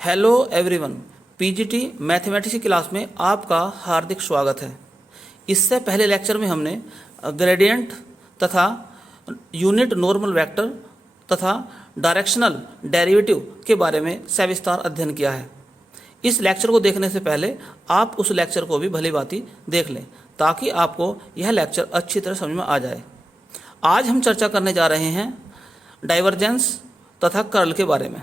Hello everyone, PGT mathematics की class में आपका हार्दिक स्वागत है। इससे पहले लेक्चर में हमने ग्रेडियंट तथा यूनिट नॉर्मल वेक्टर तथा डायरेक्शनल डेरिवेटिव के बारे में सविस्तार अध्ययन किया है। इस लेक्चर को देखने से पहले आप उस लेक्चर को भी भली भांति देख लें ताकि आपको यह लेक्चर अच्छी तरह समझ में आ जाए। आज हम चर्चा करने जा रहे हैं डाइवर्जेंस तथा कर्ल के बारे में।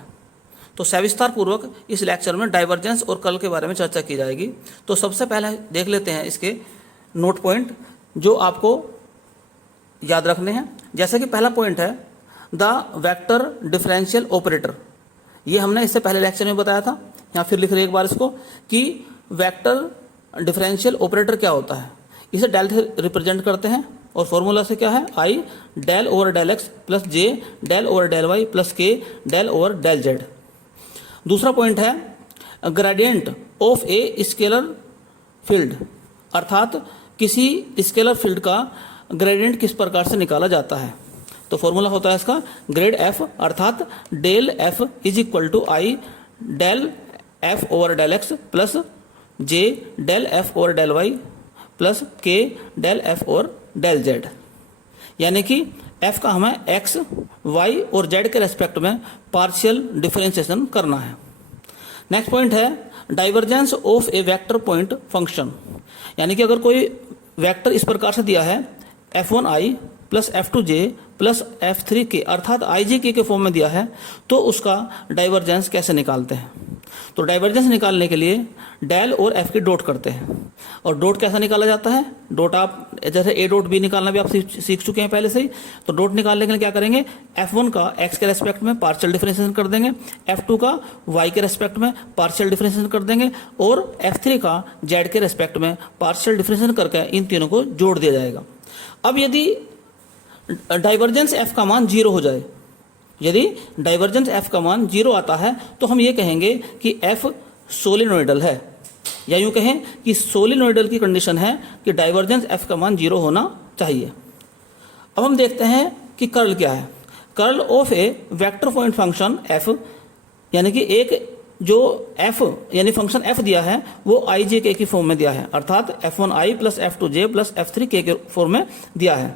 तो सविस्तार पूर्वक इस लेक्चर में डाइवर्जेंस और कर्ल के बारे में चर्चा की जाएगी। तो सबसे पहले देख लेते हैं इसके नोट पॉइंट जो आपको याद रखने हैं। जैसे कि पहला पॉइंट है द वेक्टर डिफरेंशियल ऑपरेटर। ये हमने इससे पहले लेक्चर में बताया था, यहाँ फिर लिख रहे एक बार इसको कि वेक्टर डिफरेंशियल ऑपरेटर क्या होता है। इसे डेल से रिप्रेजेंट करते हैं और फॉर्मूला से क्या है, i del over del x plus j del over del y plus k del over del z. दूसरा पॉइंट है gradient of a scalar field, अर्थात किसी स्केलर फील्ड का ग्रेडियंट किस प्रकार से निकाला जाता है। तो फॉर्मूला होता है इसका ग्रेड एफ, अर्थात del F is equal to i del F over del x plus j del F over del y plus k del F over del z. यानी कि f का हमें x, y और z के respect में partial differentiation करना है। Next point है divergence of A vector point function. यानी कि अगर कोई वेक्टर इस प्रकार से दिया है f1i plus f2j plus f3k, अर्थात ijk के फॉर्म में दिया है, तो उसका डाइवर्जेंस कैसे निकालते हैं। तो डाइवर्जेंस निकालने के लिए डेल और एफ की डॉट करते हैं। और डॉट कैसा निकाला जाता है, डॉट आप जैसे ए डॉट बी निकालना भी आप सीख चुके हैं पहले से ही। तो डॉट निकालने के लिए क्या करेंगे, f1 का x के रेस्पेक्ट में पार्शियल डिफरेंशिएशन कर देंगे, f2 का y के रेस्पेक्ट में पार्शियल डिफरेंशिएशन कर देंगे और f3 का z के रेस्पेक्ट में पार्शियल डिफरेंशिएशन करके इन तीनों को जोड़ दिया जाएगा। अब यदि डाइवर्जेंस f का मान 0 हो जाए, यदि डाइवर्जेंस f का मान 0 आता है तो हम ये कहेंगे कि f सोलिनोइडल है, या यूँ कहें कि सोलिनोइडल की कंडीशन है कि डाइवर्जेंस f का मान 0 होना चाहिए। अब हम देखते हैं कि कर्ल क्या है। Curl of A vector point function f, यानी कि एक जो f यानी फंक्शन f दिया है वो ijk की फॉर्म में दिया है, अर्थात f1i plus f2j plus f3k के फॉर्म में दिया है।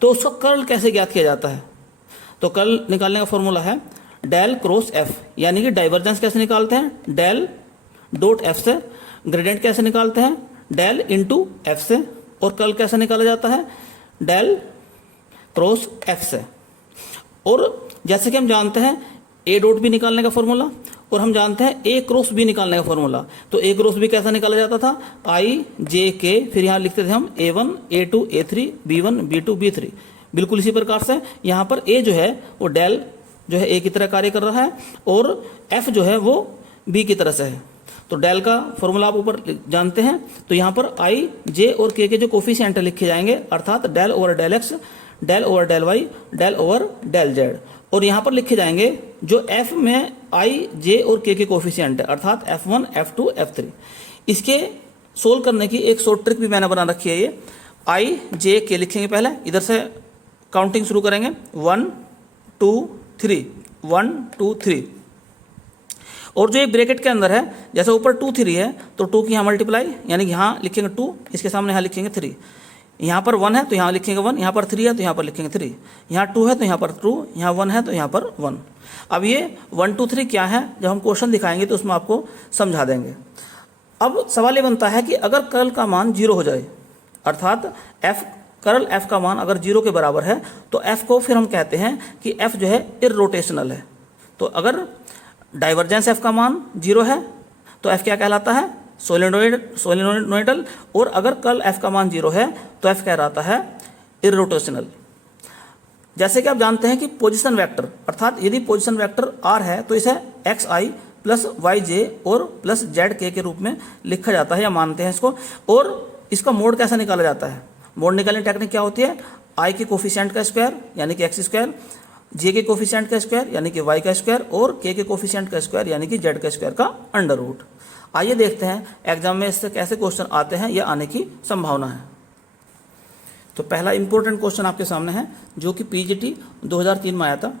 तो उसका कर्ल कैसे ज्ञात किया जाता है। तो कर्ल निकालने का फॉर्मूला है डेल क्रॉस एफ, यानी कि डाइवर्जेंस कैसे निकालते हैं, डेल डॉट एफ से। ग्रेडियंट कैसे निकालते हैं, डेल इंटू एफ से। और कर्ल कैसे निकाला जाता है, डेल क्रॉस एफ से। और जैसे कि हम जानते हैं ए डॉट भी निकालने का फॉर्मूला, और हम जानते हैं ए क्रॉस बी निकालने का फॉर्मूला। तो ए क्रॉस बी कैसा निकाला जाता था, आई जे के, फिर यहाँ लिखते थे हम a1 a2 a3 b1 b2 b3। बिल्कुल इसी प्रकार से यहाँ पर ए जो है वो डेल जो है ए की तरह कार्य कर रहा है और एफ जो है वो बी की तरह से है। तो डेल का फॉर्मूला आप ऊपर जानते हैं। तो यहाँ पर आई जे और के जो कोफिशिएंट लिखे जाएंगे, अर्थात del over del x del over del y del over del z. और यहाँ पर लिखे जाएंगे जो f में आई जे और के कोफिशिएंट है, अर्थात f1 f2 f3। इसके सोल्व करने की एक शॉर्ट ट्रिक भी मैंने बना रखी है। ये आई जे के लिखेंगे, पहले इधर से काउंटिंग शुरू करेंगे 1 2 3 1 2 3। और जो एक ब्रैकेट के अंदर है, जैसे ऊपर 2 3 है तो 2 की यहाँ मल्टीप्लाई, यानी कि यहाँ लिखेंगे 2, इसके सामने यहाँ लिखेंगे 3। यहाँ पर 1 है तो यहाँ लिखेंगे 1, यहाँ पर 3 है तो यहाँ पर लिखेंगे 3, यहाँ 2 है तो यहाँ पर 2, यहाँ 1 है तो यहाँ पर 1। अब ये 1 2 3 क्या है, जब हम क्वेश्चन दिखाएंगे तो उसमें आपको समझा देंगे। अब सवाल ये बनता है कि अगर कर्ल का मान 0 हो जाए, अर्थात कर्ल f का मान अगर 0 के बराबर है तो f को फिर हम कहते हैं कि f जो है इररोटेशनल है। तो अगर डाइवर्जेंस f का मान 0 है तो f क्या कहलाता है, सोलिनोइडल। और अगर कर्ल f का मान 0 है तो f कहलाता है इररोटेशनल। जैसे कि आप जानते हैं कि पोजीशन वेक्टर, अर्थात यदि पोजीशन वेक्टर r है तो इसे xi प्लस yj और प्लस zk के रूप में लिखा जाता है, या मानते हैं इसको। और इसका मोड कैसा निकाला जाता है, मोड निकालने की टेक्निक क्या होती है, i के कोफिशिएंट का स्क्वायर यानी कि x स्क्वायर, j के कोफिशिएंट का स्क्वायर यानी कि y का स्क्वायर और k के कोफिशिएंट का स्क्वायर यानी कि z का स्क्वायर का अंडर रूट। आइए देखते हैं एग्जाम में इससे कैसे क्वेश्चन आते हैं या आने की संभावना है। तो पहला इंपॉर्टेंट क्वेश्चन आपके सामने है जो कि पीजीटी 2003 में आया था।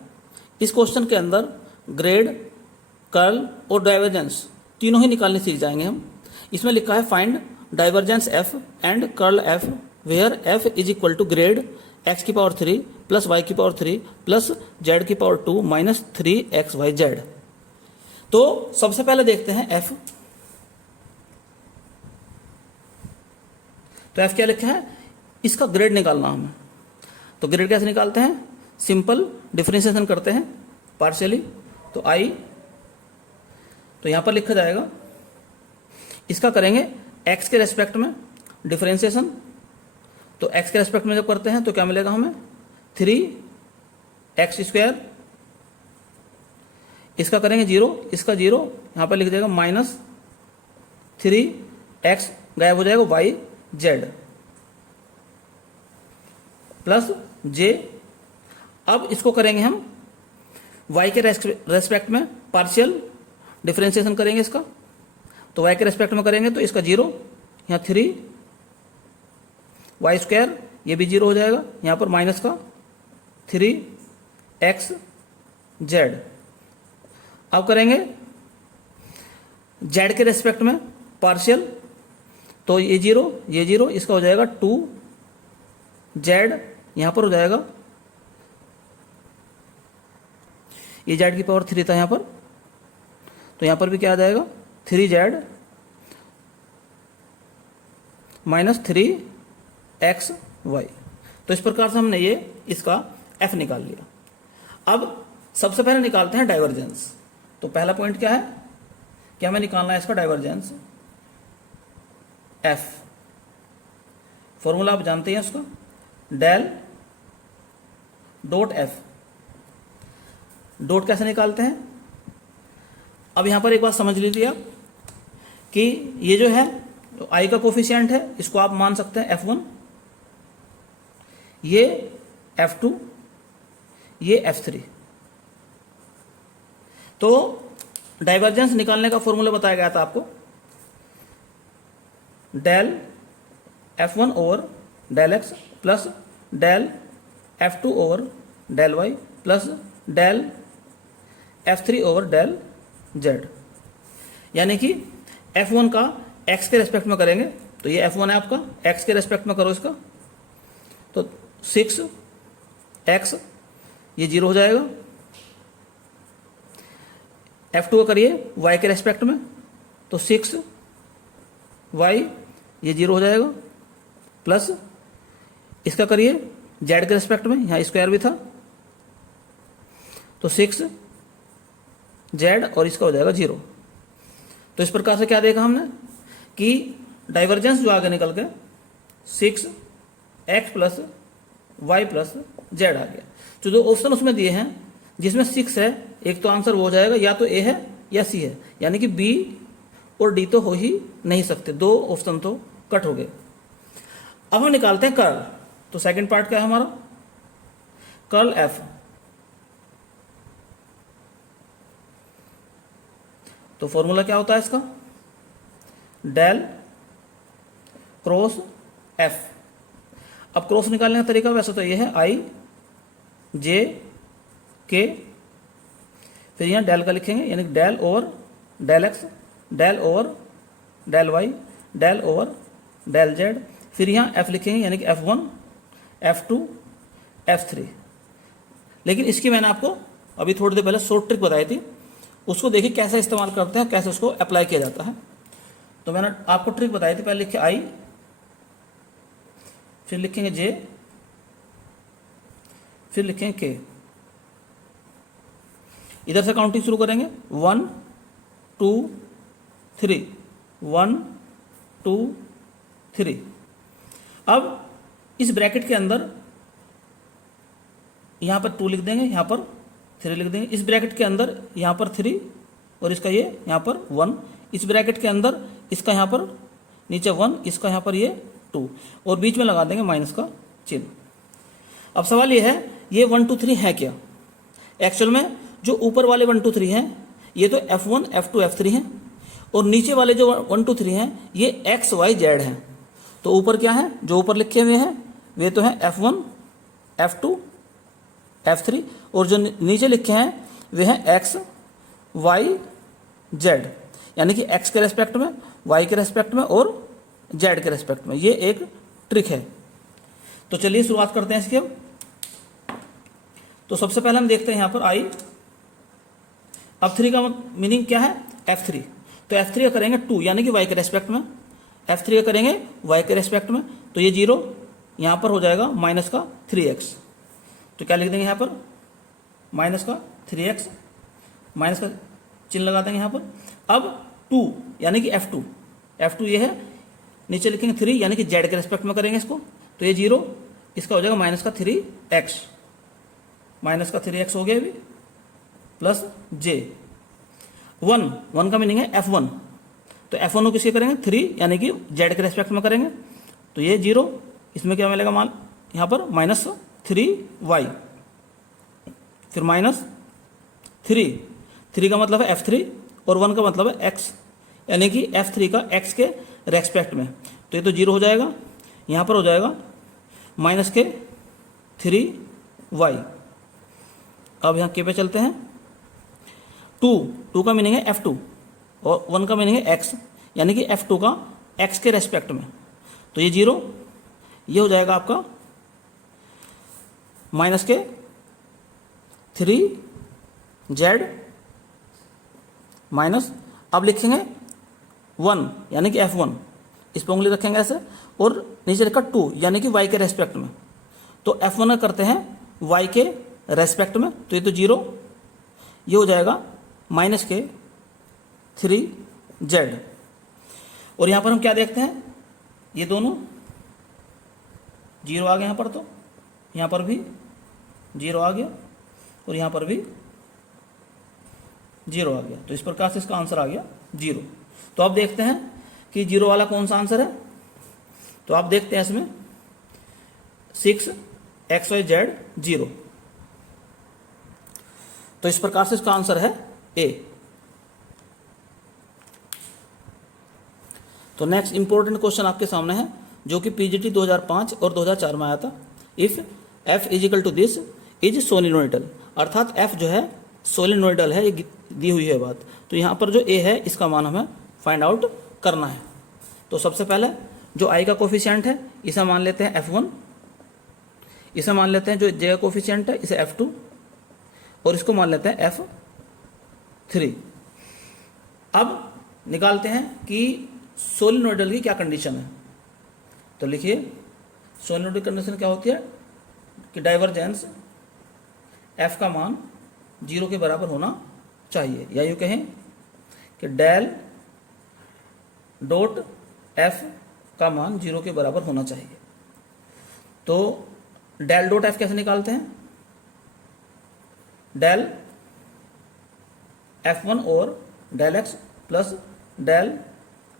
इस क्वेश्चन के अंदर ग्रेड कर्ल और डाइवर्जेंस तीनों ही निकालने सीख जाएंगे हम। इसमें लिखा है find divergence F and curl F where F is equal to grad x की पावर 3 प्लस वाई की पावर 3 प्लस जेड की पावर 2 माइनस 3xyz। तो सबसे पहले देखते हैं एफ। तो एफ क्या लिखा है, इसका ग्रेड निकालना हमें। तो ग्रेड कैसे निकालते हैं, सिंपल डिफरेंशिएशन करते हैं पार्शियली। तो आई, तो यहां पर लिखा जाएगा, इसका करेंगे एक्स के रेस्पेक्ट में डिफरेंशिएशन। तो एक्स के रेस्पेक्ट में जब करते हैं तो क्या मिलेगा हमें 3x²। इसका करेंगे 0, इसका 0 यहां पर लिख जाएगा माइनस 3x, गायब हो जाएगा yz प्लस j। अब इसको करेंगे हम y के रेस्पेक्ट में पार्शियल डिफरेंशिएशन करेंगे इसका। तो y के रेस्पेक्ट में करेंगे तो इसका 0, यहाँ 3y², ये भी 0 हो जाएगा, यहाँ पर माइनस का 3xz। अब करेंगे z के रेस्पेक्ट में पार्शियल, तो ये 0, इसका हो जाएगा 2z, यहाँ पर हो जाएगा, ये z की पावर 3 था यहाँ पर, तो यहाँ पर भी क्या आ जाएगा 3z माइनस 3xy। तो इस प्रकार से हमने ये इसका f निकाल लिया। अब सबसे पहले निकालते हैं डाइवर्जेंस। तो पहला पॉइंट क्या है कि हमें निकालना है इसका डाइवर्जेंस f। फॉर्मूला आप जानते हैं उसका, डेल डॉट f। डॉट कैसे निकालते हैं, अब यहां पर एक बात समझ लीजिए आप कि ये जो है तो i का कोफिशिएंट है, इसको आप मान सकते हैं f1, ये f2, ये f3। तो डाइवर्जेंस निकालने का फॉर्मूला बताया गया था आपको, del f1 over del x plus del f2 over del y plus del f3 over del z। यानी कि f1 का x के रेस्पेक्ट में करेंगे, तो ये f1 है आपका, x के रेस्पेक्ट में करो इसका, तो 6x, ये 0 हो जाएगा। f2 का करिए y के रेस्पेक्ट में, तो 6y, ये 0 हो जाएगा, प्लस इसका करिए z के रेस्पेक्ट में, यहाँ स्क्वायर भी था, तो 6z और इसका हो जाएगा 0। तो इस प्रकार से क्या देखा हमने कि डाइवर्जेंस जो आगे निकल के 6x plus y plus z आ गया। तो जो ऑप्शन उसमें दिए हैं जिसमें 6 है, एक तो आंसर वो हो जाएगा, या तो a है या c है, यानी कि b और d तो हो ही नहीं सकते, दो ऑप्शन तो कट हो गए। अब हम निकालते हैं कर्ल। तो सेकंड पार्ट क्या है हमारा, कर्ल f। तो फॉर्मूला क्या होता है इसका, डेल क्रॉस f। अब क्रॉस निकालने का तरीका वैसे तो ये है i j k, फिर यहाँ डेल का लिखेंगे, यानी del over del x, del over del y, del over del z, फिर यहाँ f लिखेंगे, यानी कि f1 f2 f3। लेकिन इसकी मैंने आपको अभी थोड़ी देर पहले शॉर्ट ट्रिक बताई थी, उसको देखिए कैसे इस्तेमाल करते हैं, कैसे उसको अप्लाई किया जाता है। तो मैंने आपको ट्रिक बताई थी, पहले लिखे i, फिर लिखेंगे j, फिर लिखेंगे k। इधर से काउंटिंग शुरू करेंगे 1 2 3, 1 2 3। अब इस ब्रैकेट के अंदर यहां पर 2 लिख देंगे, यहां पर 3 लिख देंगे, इस ब्रैकेट के अंदर यहां पर 3 और इसका ये यहां पर 1, इस ब्रैकेट के अंदर इसका यहां पर नीचे 1, इसका यहां पर ये 2, और बीच में लगा देंगे माइनस का चिन्ह। अब सवाल ये है, ये 1 2 3 है क्या? एक्चुअल में जो ऊपर वाले 1 2 3 हैं ये तो f1 f2 f3 हैं, और नीचे वाले जो 1 2 3 हैं ये x y z हैं। तो ऊपर क्या है, जो ऊपर लिखे हुए हैं वे तो हैं f1 f2 f3, और जो नीचे लिखे हैं वे हैं x y जेड, यानी कि एक्स के रेस्पेक्ट में, वाई के रेस्पेक्ट में और जेड के रेस्पेक्ट में। ये एक ट्रिक है। तो चलिए शुरुआत करते हैं इसकी। तो सबसे पहले हम देखते हैं यहाँ पर आई। अब 3 का मीनिंग क्या है? F3। तो F3 का करेंगे 2 यानी कि y के रेस्पेक्ट में, F3 का करेंगे y के रेस्पेक्ट में। तो ये 0 यहाँ पर हो जाएगा माइनस का 3x। तो क्या लिख देंगे यहाँ पर? माइनस का 3x, माइनस का चिन्ह लगा देंगे यहाँ पर। अब 2 यानी कि F2 ये है, नीचे लिखेंगे 3 यानी कि z के रेस्पेक्ट में करेंगे इसको। तो ये 0, इसका हो जाएगा माइनस का 3x, माइनस का 3x हो गया अभी, प्लस j। 1 का मीनिंग है F1। तो F1 को किसके करेंगे? 3 यानी कि z के रेस्पेक्ट में करेंगे। तो ये 0, इसमें क्या मिलेगा मान यहाँ पर? माइनस 3y, फिर माइनस 3 का मतलब है F3 और 1 का मतलब है x, यानी कि F3 का x के रेस्पेक्ट में। तो ये तो 0 हो जाएगा, यहाँ पर हो जाएगा माइनस के 3y। अब यहाँ के पे चलते हैं। 2 का मीनिंग है F2 और 1 का मीनिंग है x, यानी कि F2 का x के रेस्पेक्ट में। तो ये 0, ये हो जाएगा आपका माइनस के 3z माइनस, अब लिखेंगे 1 यानी कि F1, इस पर उंगली रखेंगे ऐसे, और नीचे लिखा 2 यानी कि y के रेस्पेक्ट में। तो F1 का करते हैं y के रेस्पेक्ट में। तो ये तो 0, ये हो जाएगा माइनस के 3z। और यहाँ पर हम क्या देखते हैं? ये दोनों 0 आ गए यहाँ पर, तो यहाँ पर भी 0 आ गया और यहाँ पर भी 0 आ गया। तो इस प्रकार से इसका आंसर आ गया 0। तो अब देखते हैं कि 0 वाला कौन सा आंसर है। तो आप देखते हैं इसमें 6xyz 0। तो इस प्रकार से इसका आंसर है A। तो नेक्स्ट इंपॉर्टेंट क्वेश्चन आपके सामने है, जो कि पीजीटी 2005 और 2004 में आया था। If f is equal to this is solenoidal, अर्थात f जो है सोलिनोइडल है, ये दी हुई है बात। तो यहाँ पर जो a है इसका मान हमें फाइंड आउट करना है। तो सबसे पहले जो i का कोफिशिएंट है इसे मान लेते हैं f1, इसे मान लेते हैं जो j का कोफिशिएंट है इसे f2, और इसको मान लेते हैं f3। अब निकालते हैं कि सोलिनोइडल की क्या कंडीशन है। तो लिखिए, सोलिनोइडल कंडीशन क्या होती है कि डाइवर्जेंस f का मान 0 के बराबर होना चाहिए, या यूँ कहें कि डेल डॉट f का मान 0 के बराबर होना चाहिए। तो डेल डॉट f कैसे निकालते हैं? डेल f1 और del x plus del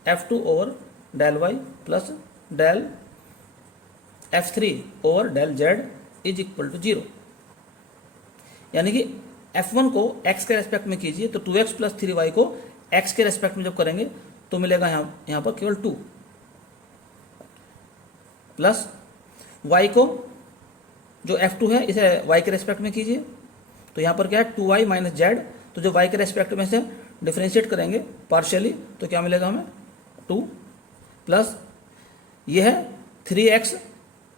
f2 और del y plus del f3 और del z is equal to 0। यानी कि f1 को x के रेस्पेक्ट में कीजिए, तो 2x प्लस 3y को x के रेस्पेक्ट में जब करेंगे तो मिलेगा यहाँ पर केवल 2, प्लस y को जो f2 है इसे y के रेस्पेक्ट में कीजिए, तो यहाँ पर क्या है 2y माइनस जेड। तो जो y के रेस्पेक्ट में से डिफ्रेंशिएट करेंगे पार्शियली तो क्या मिलेगा हमें 2, प्लस ये है 3x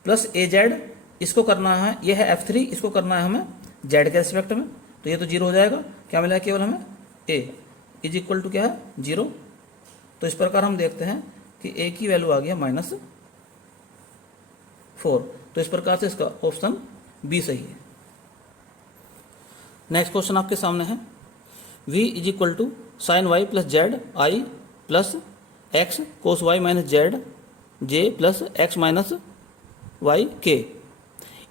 प्लस az, इसको करना है, ये है f3, इसको करना है हमें z के रेस्पेक्ट में। तो ये तो 0 हो जाएगा, क्या मिलेगा केवल हमें a इज इक्वल टू क्या है 0। तो इस प्रकार हम देखते हैं कि a की वैल्यू आ गई है -4। तो इस प्रकार से इसका ऑप्शन बी सही है। नेक्स्ट क्वेश्चन आपके सामने है, v is equal to sine y plus z i plus x cos y minus z j plus x minus y k.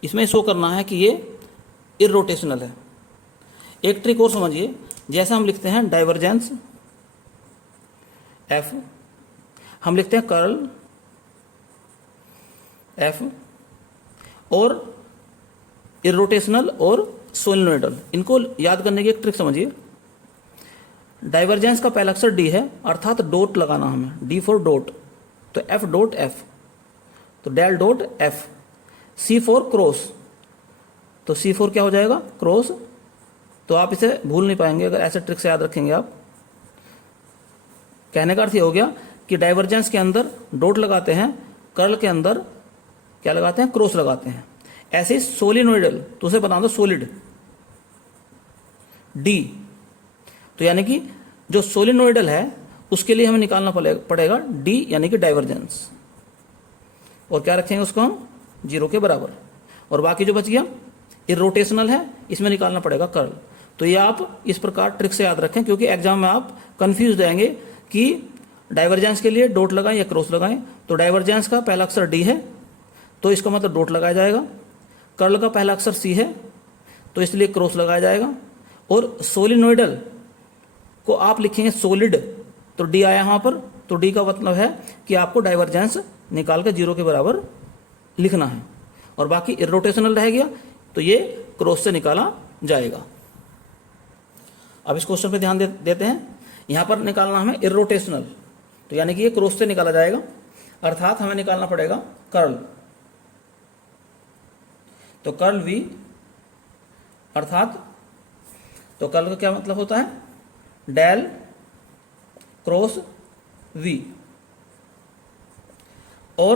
इसमें शो करना है कि ये इरोटेशनल है। एक ट्रिक और समझिए, जैसे हम लिखते हैं डाइवर्जेंस f, हम लिखते हैं कर्ल f, और इरोटेशनल और सोलिनोइडल, इनको याद करने की एक ट्रिक समझिए। डाइवर्जेंस का पहला अक्षर डी है, अर्थात डॉट लगाना हमें, डी फॉर डॉट, तो एफ डॉट एफ, तो del dot F. C for cross, तो सी फॉर क्या हो जाएगा क्रॉस। तो आप इसे भूल नहीं पाएंगे अगर ऐसे ट्रिक से याद रखेंगे आप। कहने का अर्थ ये हो गया कि डाइवर्जेंस के अंदर डॉट लगाते हैं, कर्ल के अंदर क्या लगाते हैं, क्रॉस लगाते हैं। ऐसे ही सोलिनोइडल, तो उसे बता दो सोलिड डी, तो यानी कि जो सोलिनोइडल है उसके लिए हमें निकालना पड़ेगा डी यानी कि डाइवर्जेंस, और क्या रखेंगे उसको हम 0 के बराबर। और बाकी जो बच गया इरोटेशनल है, इसमें निकालना पड़ेगा कर्ल। तो ये आप इस प्रकार ट्रिक से याद रखें, क्योंकि एग्जाम में आप कंफ्यूज रहेंगे कि डाइवर्जेंस के लिए डॉट लगाएं या क्रॉस लगाएं। तो डाइवर्जेंस का पहला अक्षर डी है तो इसका मतलब डॉट लगाया जाएगा, कर्ल का पहला अक्षर सी है तो इसलिए क्रॉस लगाया जाएगा, और सोलिनोइडल को आप लिखेंगे सोलिड, तो डी आया यहाँ पर, तो डी का मतलब है कि आपको डाइवर्जेंस निकाल कर 0 के बराबर लिखना है। और बाकी इरोटेशनल रह गया तो ये क्रॉस से निकाला जाएगा। अब इस क्वेश्चन पे ध्यान देते हैं। यहाँ पर निकालना हमें इरोटेशनल, तो यानी कि ये क्रॉस से निकाला जाएगा, अर्थात हमें निकालना पड़ेगा कर्ल। तो कर्ल वी, अर्थात तो कर्ल का क्या मतलब होता है, डेल क्रॉस वी। और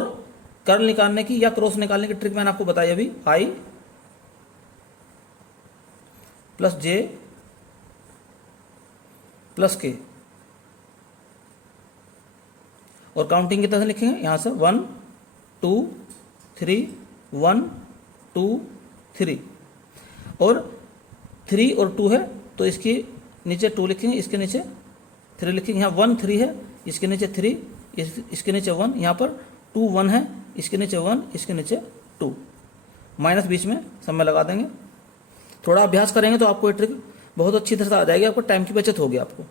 कर्ल निकालने की या क्रॉस निकालने की ट्रिक मैंने आपको बताई अभी, आई प्लस जे प्लस के, और काउंटिंग की तरह लिखेंगे यहां से 1 2 3 1 2 3, और 3 और 2 है तो इसके नीचे 2 लिखेंगे, इसके नीचे 3 लिखेंगे। यहाँ 1 3 है, इसके नीचे 3, इसके नीचे 1, यहाँ पर 2 1 है, इसके नीचे 1, इसके नीचे 2, माइनस बीच में सब में लगा देंगे। थोड़ा अभ्यास करेंगे तो आपको ये ट्रिक बहुत अच्छी तरह से आ जाएगी, आपको टाइम की बचत होगी आपको।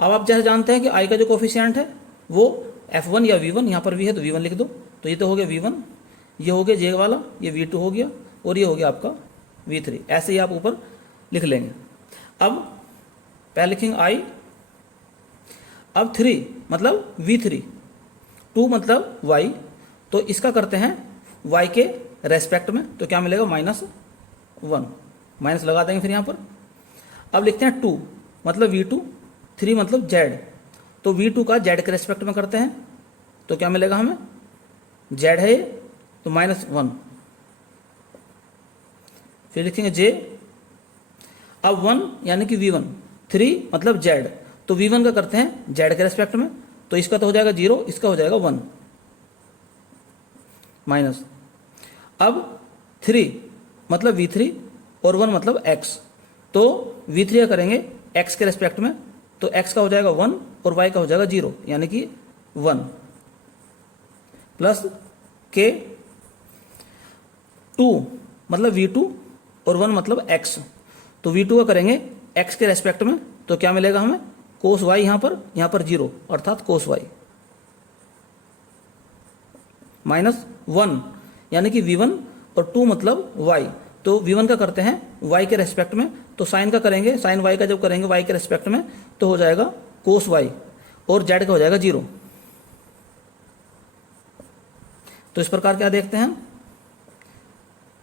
अब आप जैसे जानते हैं कि आई का जो कोफिशिएंट है वो F1 या V1, यहाँ पर V है तो V1 लिख दो, तो ये तो हो गया V1, ये हो गया J वाला, ये V2 हो गया, और ये हो गया आपका V3। ऐसे ही आप ऊपर लिख लेंगे। अब पहले लिखेंगे I, अब 3 मतलब V3, 2 मतलब Y, तो इसका करते हैं Y के रेस्पेक्ट में, तो क्या मिलेगा -1, माइनस लगा देंगे फिर यहाँ पर। अब लिखते हैं 2 मतलब V2, 3 मतलब Z, तो V2 का Z के रेस्पेक्ट में करते हैं, तो क्या मिलेगा हमें, Z है ये तो -1, फिर लिखेंगे J, अब 1 यानी कि V1, 3 मतलब Z, तो V1 का करते हैं Z के रेस्पेक्ट में, तो इसका तो हो जाएगा 0, इसका हो जाएगा 1 माइनस। अब 3 मतलब V3 और 1 मतलब X, तो V3 का करेंगे X के रेस्पेक्ट में, तो X का हो जाएगा 1 और Y का हो जाएगा 0 यानी कि 1 प्लस K, 2 मतलब V2 और 1 मतलब X, तो V2 का करेंगे X के रेस्पेक्ट में, तो क्या मिलेगा हमें कोस Y, यहाँ पर 0 अर्थात कोस Y, माइनस 1 यानी कि V1 और 2 मतलब Y, तो V1 का करते हैं Y के रेस्पेक्ट में, तो साइन का करेंगे, साइन Y का जब करेंगे Y के रेस्पेक्ट में तो हो जाएगा कोस Y, और Z का हो जाएगा 0। तो इस प्रकार क्या देखते हैं,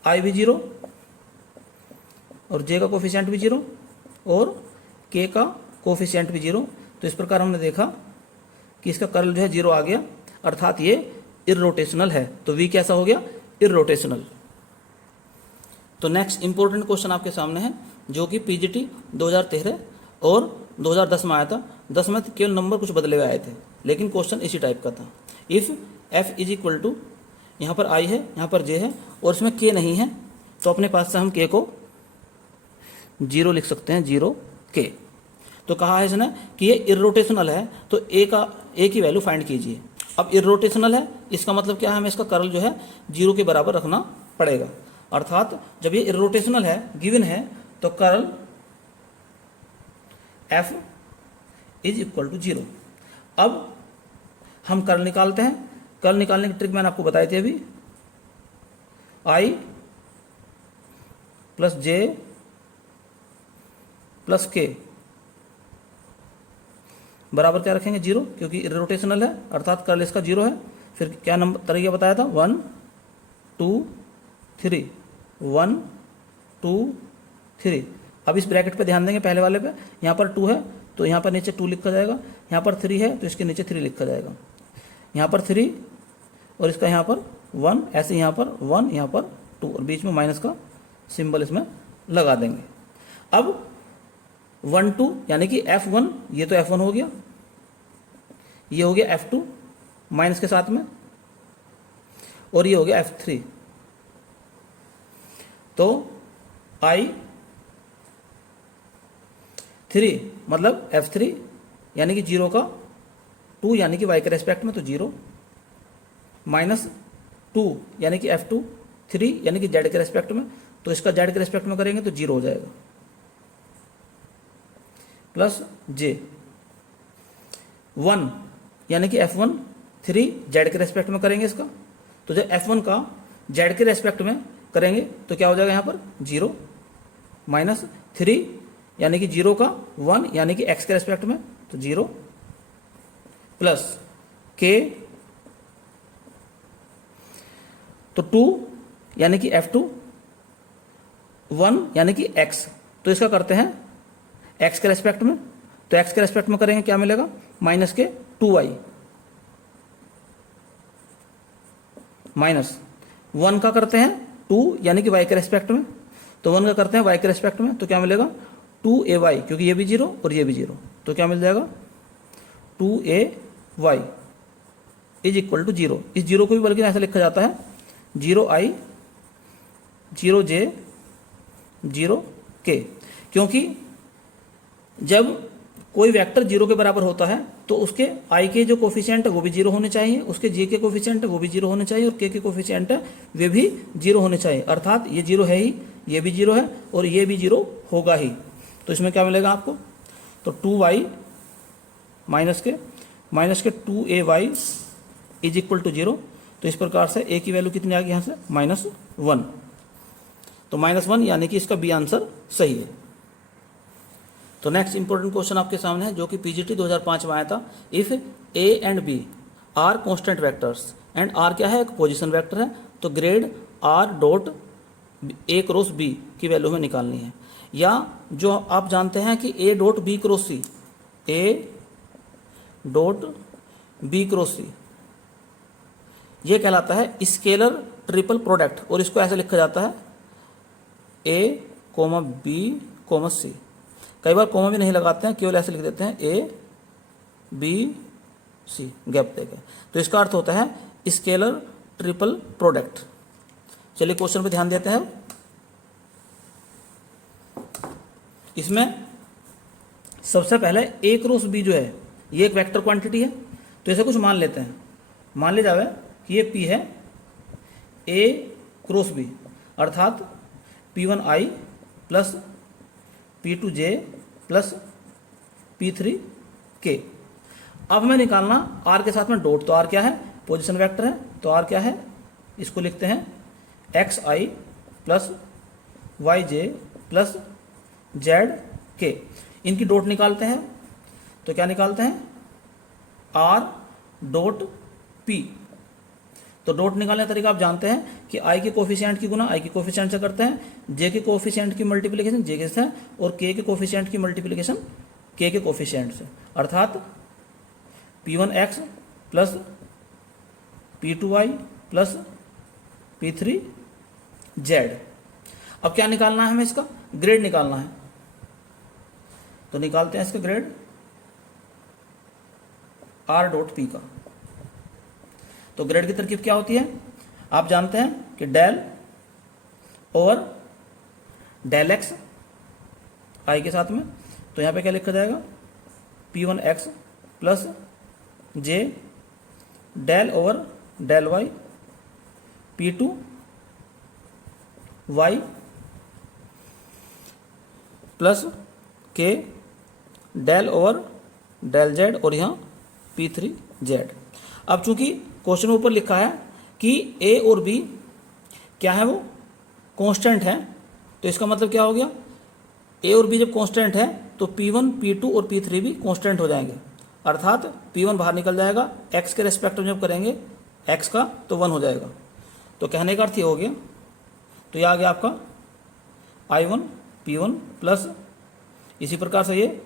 I भी 0 और J का कोफिशिएंट भी 0 और K का कोफिशिएंट भी 0। तो इस प्रकार हमने देखा कि इसका कर्ल जो है 0 आ गया, अर्थात ये इररोटेशनल है। तो V कैसा हो गया, इररोटेशनल। तो नेक्स्ट इंपॉर्टेंट क्वेश्चन आपके सामने है, जो कि पीजीटी 2013 और 2010 में आया था। 10 में केवल नंबर कुछ बदले हुए आए थे, लेकिन क्वेश्चन इसी टाइप का था। If F is equal to, यहाँ पर I है, यहाँ पर J है, और इसमें K नहीं है, तो अपने पास से हम K को 0 लिख सकते हैं, 0 K। तो कहा है इसने कि ये इररोटेशनल है, तो A की वैल्यू फाइंड कीजिए। अब इररोटेशनल है, इसका मतलब क्या है, हमें इसका कर्ल जो है 0 के बराबर रखना पड़ेगा। अर्थात जब ये इररोटेशनल है, गिवन है, तो curl F is equal to 0। अब हम कर्ल निकालते हैं। कर्ल निकालने की ट्रिक मैंने आपको बताई थी अभी, I plus J plus K बराबर क्या रखेंगे, 0, क्योंकि इररोटेशनल है, अर्थात कर्ल इसका 0 है। फिर क्या नंबर तरीका बताया था, 1 2 3, 1 2 3। अब इस ब्रैकेट पे ध्यान देंगे, पहले वाले पे यहाँ पर 2 है तो यहाँ पर नीचे 2 लिखा जाएगा, यहाँ पर 3 है तो इसके नीचे 3 लिखा जाएगा, यहाँ पर 3 और इसका यहाँ पर 1, ऐसे यहाँ पर 1, यहाँ पर 2 और बीच में माइनस का सिंबल इसमें लगा देंगे। अब 1 2 यानी कि F1, ये तो F1 हो गया, ये हो गया F2 माइनस के साथ में, और ये हो गया F3। तो I3 मतलब F3 यानी कि 0 का 2 यानी कि y के रेस्पेक्ट में तो 0, माइनस 2 यानी कि F2 3 यानी कि z के रेस्पेक्ट में, तो इसका z के रेस्पेक्ट में करेंगे तो 0 हो जाएगा, प्लस j 1 यानी कि F1 3 z के रेस्पेक्ट में करेंगे इसका, तो जब F1 का z के रेस्पेक्ट में करेंगे तो क्या हो जाएगा यहाँ पर 0, माइनस 3 यानी कि 0 का 1 यानी कि x के रेस्पेक्ट में तो 0, प्लस k तो 2 यानी कि F2 1 यानी कि x, तो इसका करते हैं x के रेस्पेक्ट में, तो x के रेस्पेक्ट में करेंगे क्या मिलेगा, माइनस के 2y, माइनस 1 का करते हैं 2 यानी कि y के रेस्पेक्ट में, तो 1 का करते हैं y के रेस्पेक्ट में, तो क्या मिलेगा 2ay, क्योंकि ये भी 0 और ये भी 0, तो क्या मिल जाएगा 2ay इज इक्वल टू 0। इस 0 को भी बल्कि ऐसा लिखा जाता है 0i 0j 0k, क्योंकि जब कोई वेक्टर 0 के बराबर होता है तो उसके i के जो कोफिशिएंट है वो भी 0 होने चाहिए, उसके j के कोफिशिएंट है वो भी 0 होने चाहिए, और k के कोफिशिएंट है वे भी 0 होने चाहिए, अर्थात ये 0 है ही, ये भी 0 है और ये भी 0 होगा ही। तो इसमें क्या मिलेगा आपको, तो 2y माइनस के 2ay इज इक्वल टू 0। तो इस प्रकार से a की वैल्यू कितनी आ गई यहाँ से, -1, तो -1 यानी कि इसका बी आंसर सही है। तो नेक्स्ट इंपॉर्टेंट क्वेश्चन आपके सामने है जो कि पीजीटी 2005 में आया था। If a and b are constant vectors and r क्या है, एक पोजीशन वेक्टर है, तो grad r dot a cross b की वैल्यू हमें निकालनी है, या जो आप जानते हैं कि a dot b cross c, a dot b cross c ये कहलाता है स्केलर ट्रिपल प्रोडक्ट, और इसको ऐसे लिखा जाता है a comma b comma c, कई बार कोमा भी नहीं लगाते हैं, केवल ऐसे लिख देते हैं a b c गैप देके, तो इसका अर्थ होता है स्केलर ट्रिपल प्रोडक्ट। चलिए क्वेश्चन पे ध्यान देते हैं। इसमें सबसे पहले a क्रॉस b जो है ये एक वेक्टर क्वांटिटी है, तो इसे कुछ मान लेते हैं, मान ले जावे कि ये p है a क्रॉस b, अर्थात p1i plus p2j plus p3k। अब हमें निकालना r के साथ में डॉट, तो r क्या है, पोजीशन वेक्टर है, तो r क्या है, इसको लिखते हैं xi plus yj plus zk। इनकी डॉट निकालते हैं, तो क्या निकालते हैं r डॉट p। तो डॉट निकालने का तरीका आप जानते हैं कि i के कोफिशिएंट की गुना i के कोफिशिएंट से करते हैं, j के कोफिशिएंट की मल्टीप्लिकेशन j के से, और k के कोफिशिएंट की मल्टीप्लिकेशन k के कोफिशिएंट से, अर्थात p1x plus p2y plus p3z। अब क्या निकालना है हमें, इसका ग्रेड निकालना है, तो निकालते हैं इसका ग्रेड r डॉट p का। तो ग्रेड की तरकीब क्या होती है, आप जानते हैं कि del over del x i के साथ में, तो यहाँ पे क्या लिखा जाएगा p1x plus j del over del y p2y plus k del over del z और यहाँ p3z। अब चूंकि क्वेश्चन ऊपर लिखा है कि a और b क्या है, वो कांस्टेंट है, तो इसका मतलब क्या हो गया, a और b जब कांस्टेंट है तो p1 p2 और p3 भी कांस्टेंट हो जाएंगे, अर्थात p1 बाहर निकल जाएगा, x के रेस्पेक्ट में जब करेंगे x का तो 1 हो जाएगा। तो कहने का अर्थ ये हो गया, तो ये आ गया आपका i1 p1 प्लस इसी प्रकार से ये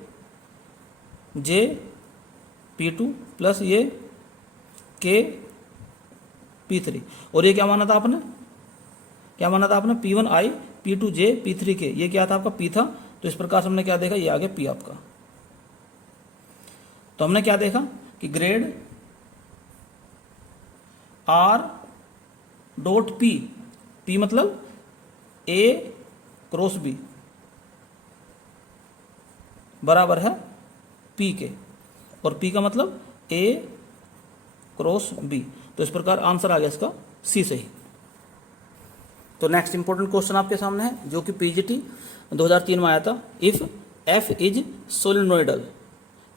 j P2 प्लस ये K P3, और ये क्या माना था आपने, क्या माना था आपने, P1I P2J P3K, ये क्या था आपका P था। तो इस प्रकार से हमने क्या देखा, ये आ गया P आपका। तो हमने क्या देखा कि grade R dot P, P मतलब A क्रॉस B बराबर है P के, और P का मतलब A क्रॉस B। तो इस प्रकार आंसर आ गया इसका C सही। तो नेक्स्ट इंपॉर्टेंट क्वेश्चन आपके सामने है जो कि पीजीटी 2003 में आया था। इफ F इज सोलेनोइडल,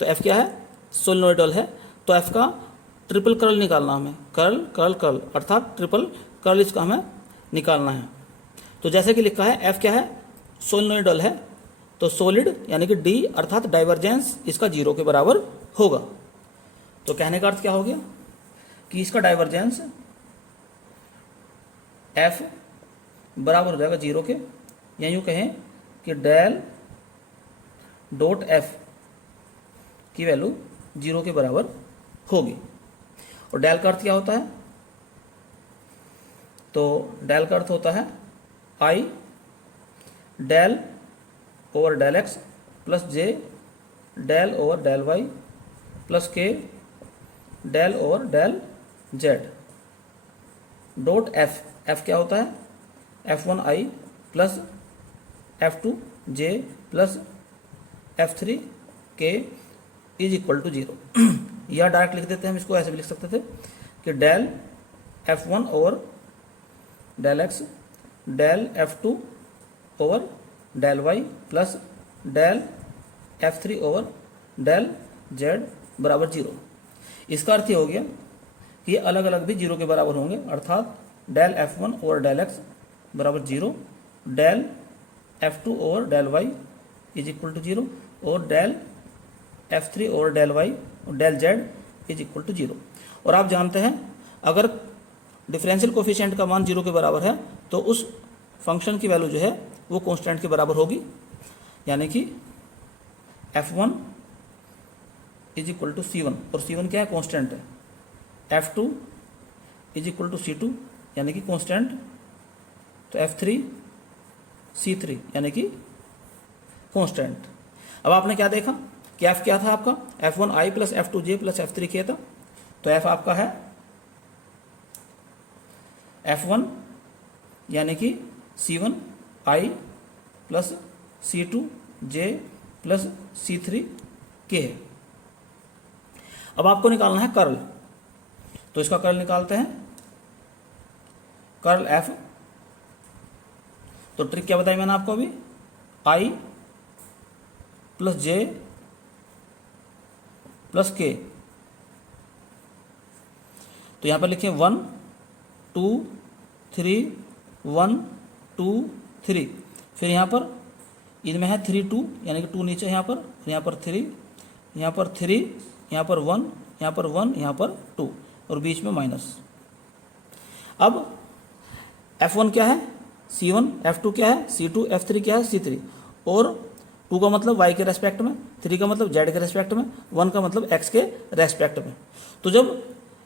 तो F क्या है, सोलेनोइडल है, तो F का ट्रिपल कर्ल निकालना हमें, कर्ल कर्ल कर्ल अर्थात ट्रिपल कर्ल इसका हमें निकालना है। तो जैसे कि लिखा है F क्या है, सोलेनोइडल है, तो सॉलिड यानी कि D अर्थात डाइवर्जेंस इसका 0 के बराबर होगा। तो कहने का अर्थ क्या हो गया कि इसका डाइवर्जेंस F बराबर हो जाएगा 0 के, या यूँ कहें कि डेल डॉट F की वैल्यू 0 के बराबर होगी। और डेल का अर्थ क्या होता है, तो डेल का अर्थ होता है I del over del x plus j del over del y plus k del over del z dot F. F क्या होता है, F1I plus F2J plus F3K is equal to 0। या डायरेक्ट लिख देते हैं हम इसको, ऐसे भी लिख सकते थे कि del F1 over del x del F2 over del y plus del F3 over del z बराबर 0। इसका अर्थ ये हो गया कि ये अलग अलग भी 0 के बराबर होंगे, अर्थात del F1 over del x बराबर 0, del F2 over del y is equal to 0, और del F3 over del y और del z is equal to 0। और आप जानते हैं अगर डिफरेंशियल कोफिशिएंट का मान 0 के बराबर है तो उस फंक्शन की वैल्यू जो है वो कांस्टेंट के बराबर होगी, यानी कि F1 is equal to C1, और C1 क्या है, कांस्टेंट है। F2 is equal to C2 यानी कि कांस्टेंट, तो F3 C3 यानी कि कांस्टेंट। अब आपने क्या देखा कि F क्या था आपका, F1I plus F2J plus F3K था, तो F आपका है F1 यानी कि C1I plus C2J plus C3K है। अब आपको निकालना है कर्ल, तो इसका कर्ल निकालते हैं, कर्ल F। तो ट्रिक क्या बताई मैंने आपको अभी, I plus J plus K। तो यहां पर लिखें 1 2 3 1 2 3, फिर यहाँ पर इनमें है 3 2 यानी कि 2 नीचे यहाँ पर 3, यहाँ पर 3, यहाँ पर 1, यहाँ पर 1, यहाँ पर 2, और बीच में माइनस। अब F1 क्या है, C1, F2 क्या है, C2, F3 क्या है, C3, और 2 का मतलब y के रेस्पेक्ट में, 3 का मतलब z के रेस्पेक्ट में, 1 का मतलब x के रेस्पेक्ट में। तो जब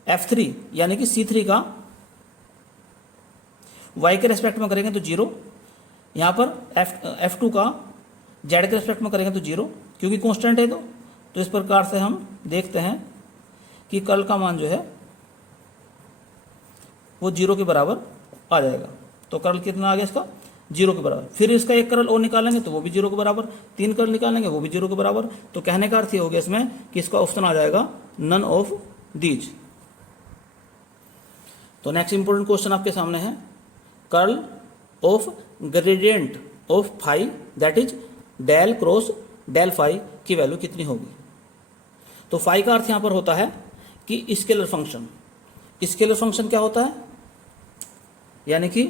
F3 यानी कि C3 का y के रेस्पेक्ट में करेंगे तो 0, यहाँ पर F2 का z के रेस्पेक्ट में करेंगे तो 0, क्योंकि कांस्टेंट है। तो इस प्रकार से हम देखते हैं कि कर्ल का मान जो है वो 0 के बराबर आ जाएगा। तो कर्ल कितना आ गया इसका, 0 के बराबर। फिर इसका एक कर्ल और निकालेंगे तो वो भी 0 के बराबर, 3 कर्ल निकालेंगे वो भी 0 के बराबर। तो कहने का अर्थ ये हो गया इसमें कि इसका ऑप्शन आ जाएगा नन ऑफ दीज। तो नेक्स्ट इंपॉर्टेंट क्वेश्चन आपके सामने है, curl of gradient of phi that is del cross del phi की वैल्यू कितनी होगी। तो फाई का अर्थ यहां पर होता है कि स्केलर फंक्शन। स्केलर फंक्शन क्या होता है, यानी कि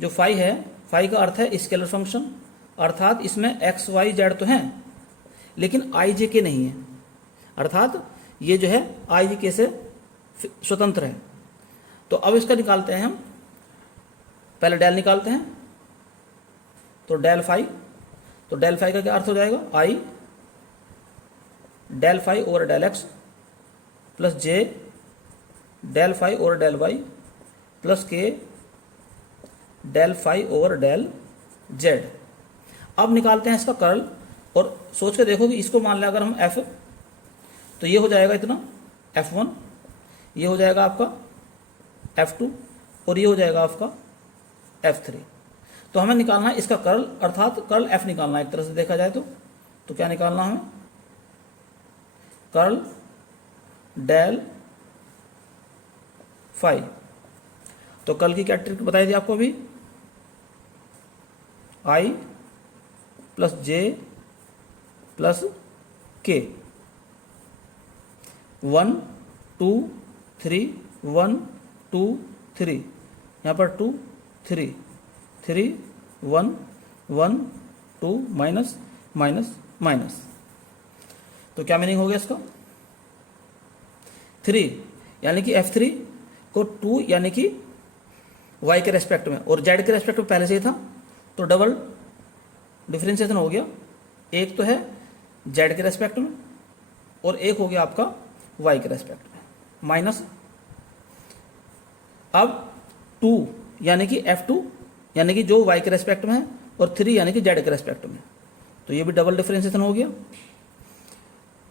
जो फाई है, फाई का अर्थ है स्केलर फंक्शन, अर्थात इसमें एक्स वाई जेड तो हैं लेकिन आई जे के नहीं है, अर्थात ये जो है आई जे के से स्वतंत्र है। तो अब इसका निकालते हैं हम, पहले डेल निकालते हैं, तो डेल फाई, तो डेल फाई का क्या अर्थ हो जाएगा, i del phi over del x plus j del phi over del y plus k del phi over del z. अब निकालते हैं इसका कर्ल, और सोच के देखो कि इसको मान लिया अगर हम एफ, तो ये हो जाएगा इतना F1, ये हो जाएगा आपका F2 और ये हो जाएगा आपका F3। तो हमें निकालना है इसका कर्ल, अर्थात कर्ल F निकालना है एक तरह से देखा जाए तो क्या निकालना है, कर्ल डेल फाई। तो कर्ल की क्या ट्रिक बताई थी आपको अभी, I प्लस जे प्लस के, 1 2 3 1 2 3, यहाँ पर 2 3 3 1 1 2 माइनस माइनस माइनस। तो क्या मीनिंग हो गया इसका, 3 यानी कि F3 को 2 यानी कि y के रेस्पेक्ट में और z के रेस्पेक्ट में पहले से ही था, तो डबल डिफरेंशिएशन हो गया। एक तो है z के रेस्पेक्ट में और एक हो गया आपका y के रेस्पेक्ट में, माइनस अब 2 यानी कि F2 यानी कि जो y के रेस्पेक्ट में है और 3 यानी कि z के रेस्पेक्ट में, तो ये भी डबल डिफरेंशिएशन हो गया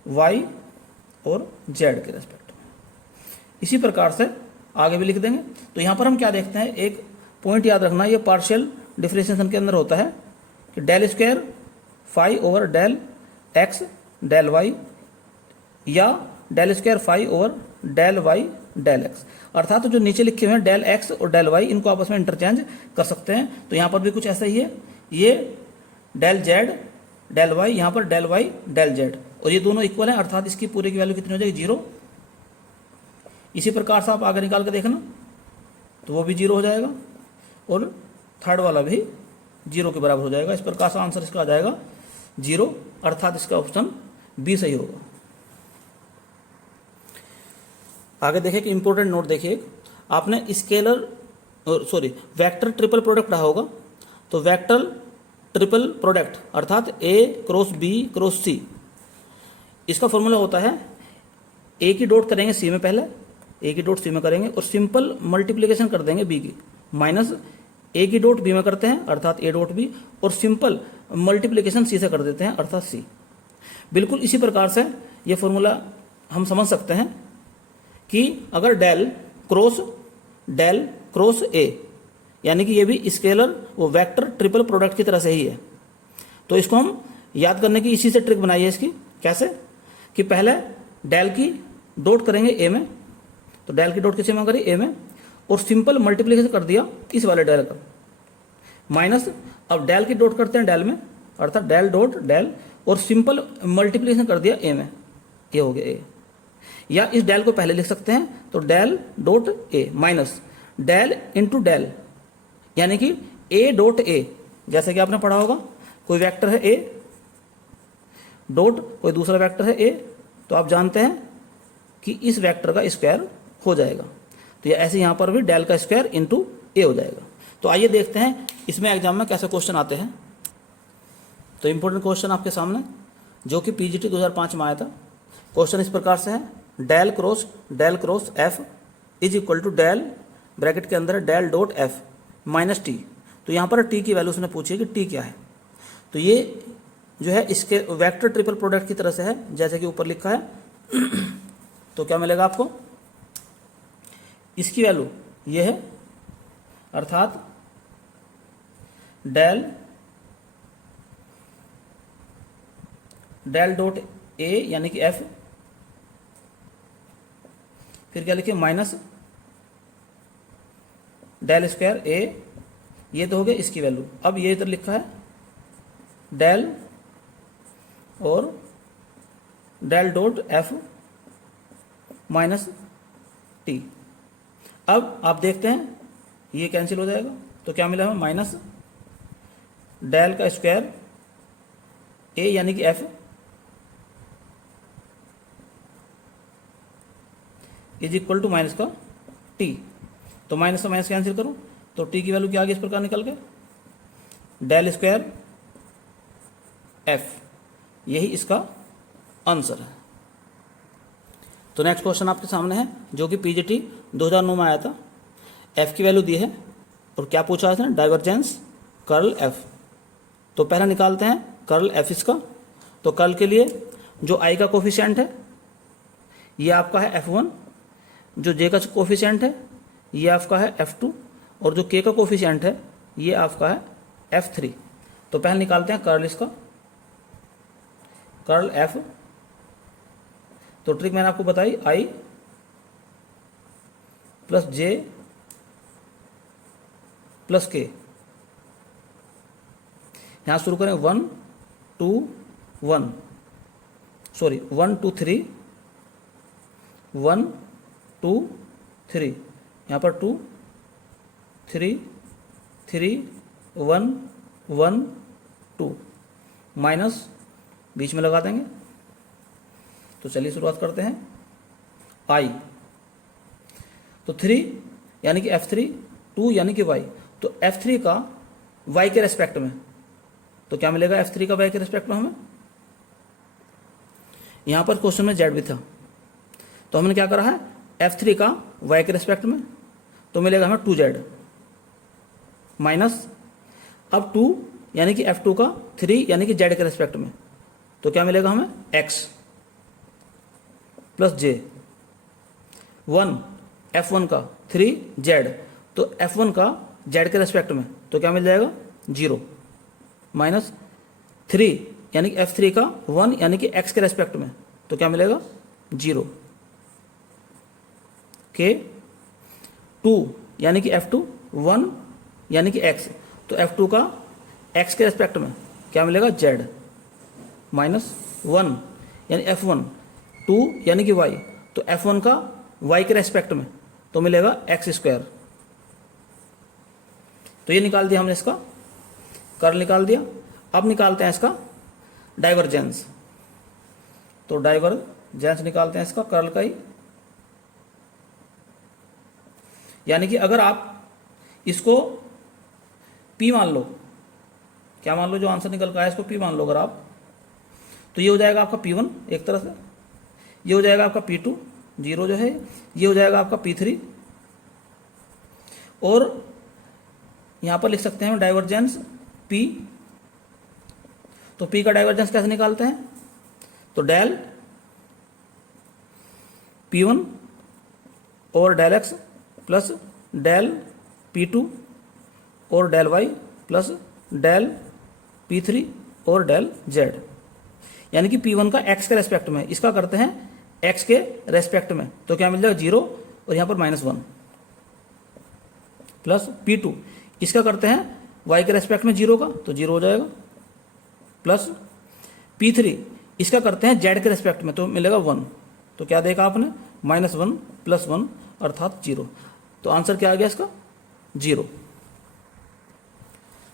y और z के रेस्पेक्ट में। इसी प्रकार से आगे भी लिख देंगे। तो यहाँ पर हम क्या देखते हैं, एक पॉइंट याद रखना, ये पार्शियल डिफरेंशिएशन के अंदर होता है कि del square phi over del x del y या del square phi over del y del x, अर्थात तो जो नीचे लिखे हुए हैं डेल एक्स और डेल वाई, इनको आपस में इंटरचेंज कर सकते हैं। तो यहाँ पर भी कुछ ऐसा ही है, ये डेल जेड डेल वाई, यहाँ पर डेल वाई डेल जेड, और ये दोनों इक्वल हैं, अर्थात इसकी पूरे की वैल्यू कितनी हो जाएगी, 0। इसी प्रकार से आप आगे निकाल के देखना, तो वो भी 0 हो जाएगा और थर्ड वाला भी 0 के बराबर हो जाएगा। इस प्रकार से आंसर इसका आ जाएगा 0, अर्थात इसका ऑप्शन बी सही होगा। आगे देखिए कि इंपॉर्टेंट नोट देखिए, आपने स्केलर वेक्टर ट्रिपल प्रोडक्ट पढ़ा होगा। तो वेक्टर ट्रिपल प्रोडक्ट अर्थात A cross B cross C, इसका फॉर्मूला होता है A की डॉट करेंगे C में, पहले A की डॉट C में करेंगे और सिंपल मल्टीप्लिकेशन कर देंगे B की, माइनस A की डॉट B में करते हैं अर्थात A डॉट B, और सिंपल मल्टीप्लिकेशन C से कर देते हैं अर्थात C। बिल्कुल इसी प्रकार से ये फॉर्मूला हम समझ सकते हैं कि अगर डेल क्रॉस A, यानी कि ये भी स्केलर वो वेक्टर ट्रिपल प्रोडक्ट की तरह से ही है, तो इसको हम याद करने की इसी से ट्रिक बनाई है इसकी। कैसे कि पहले डेल की डॉट करेंगे A में, तो डेल की डॉट किसी में करें A में, और सिंपल मल्टीप्लिकेशन कर दिया इस वाले डेल का, माइनस अब डेल की डॉट करते हैं डेल में अर्थात डेल डॉट डेल, और सिंपल मल्टीप्लिकेशन कर दिया A में, ये हो गया A। या इस डेल को पहले लिख सकते हैं, तो del dot A minus del into del, यानी कि A डॉट A, जैसे कि आपने पढ़ा होगा कोई वेक्टर है A डॉट कोई दूसरा वेक्टर है A, तो आप जानते हैं कि इस वेक्टर का स्क्वायर हो जाएगा। तो ये ऐसे यहाँ पर भी डेल का स्क्वायर इंटू A हो जाएगा। तो आइए देखते हैं इसमें एग्जाम में कैसे क्वेश्चन आते हैं। तो इंपॉर्टेंट क्वेश्चन आपके सामने जो कि PGT 2005 में आया था। क्वेश्चन इस प्रकार से है, del cross F is equal to del bracket के अंदर del dot F minus T. तो यहाँ पर टी की वैल्यू उसने पूछी है कि टी क्या है। तो ये जो है इसके वेक्टर ट्रिपल प्रोडक्ट की तरह से है, जैसे कि ऊपर लिखा है। तो क्या मिलेगा आपको, इसकी वैल्यू ये है, अर्थात डेल डॉट A यानी कि F, फिर क्या लिखे माइनस डेल स्क्वायर A, ये तो हो गया इसकी वैल्यू। अब ये इधर लिखा है डेल और del dot F minus T. अब आप देखते हैं ये कैंसिल हो जाएगा, तो क्या मिला हमें माइनस डेल का स्क्वायर A यानी कि F is equal to minus का टी। तो माइनस से माइनस कैंसिल करो, तो टी की वैल्यू क्या आ गई इस प्रकार निकल के डेल स्क्वायर F, यही इसका आंसर है। तो नेक्स्ट क्वेश्चन आपके सामने है जो कि पीजीटी 2009 में आया था। एफ की वैल्यू दी है और क्या पूछा है, डाइवर्जेंस कर्ल एफ। तो पहला निकालते हैं कर्ल एफ इसका। तो कर्ल के लिए जो आई का कोफिशिएंट है ये आपका है F1, जो जे का कोफिशिएंट है ये आपका है F2 और जो के का कोफिशिएंट है ये आपका है F3। तो पहले निकालते हैं कर्ल इसका, कर्ल F। तो ट्रिक मैंने आपको बताई, I plus J plus K। यहां शुरू करें 1 2 1 सॉरी 1 2 3 1 2 3, यहाँ पर 2 3 3 1 1 2 माइनस बीच में लगा देंगे। तो चलिए शुरुआत करते हैं। आई तो 3 यानी कि F3, 2 यानी कि Y। तो F3 का Y के रेस्पेक्ट में, तो क्या मिलेगा F3 का Y के रेस्पेक्ट में हमें। यहां पर क्वेश्चन में Z भी था तो हमने क्या करा है F3 का Y के रेस्पेक्ट में, तो मिलेगा हमें 2Z माइनस अब 2 यानी कि F2 का 3 यानी कि Z के रेस्पेक्ट में, तो क्या मिलेगा हमें X प्लस J 1 F1 का 3Z, तो F1 का Z के रेस्पेक्ट में, तो क्या मिल जाएगा 0 माइनस 3 यानी कि F3 का 1 यानी कि X के रेस्पेक्ट में, तो क्या मिलेगा 0 के 2 यानी कि F2 1 यानी कि X, तो F2 का X के रेस्पेक्ट में क्या मिलेगा Z माइनस 1 यानी F1 2 यानी कि Y, तो F1 का Y के रेस्पेक्ट में तो मिलेगा X स्क्वायर। तो ये निकाल दिया हमने, इसका कर्ल निकाल दिया। अब निकालते हैं इसका डाइवर्जेंस। तो डाइवर्जेंस निकालते हैं इसका कर्ल का ही, यानी कि अगर आप इसको P मान लो, क्या मान लो, जो आंसर निकल का है इसको P मान लो अगर आप, तो ये हो जाएगा आपका P1 एक तरह से, ये हो जाएगा आपका P2 0 जो है, ये हो जाएगा आपका P3 और यहां पर लिख सकते हैं डाइवर्जेंस P। तो P का डाइवर्जेंस कैसे निकालते हैं, तो डेल P1 और del X plus del P2 और del Y plus del P3 और डेल Z, यानी कि P1 का X के रेस्पेक्ट में, इसका करते हैं X के रेस्पेक्ट में, तो क्या मिल जाएगा 0 और यहां पर -1 प्लस P2 इसका करते हैं Y के रेस्पेक्ट में 0 का, तो 0 हो जाएगा प्लस P3 इसका करते हैं Z के रेस्पेक्ट में, तो मिलेगा 1। तो क्या देखा आपने -1 प्लस 1 अर्थात 0। तो आंसर क्या आ गया इसका 0।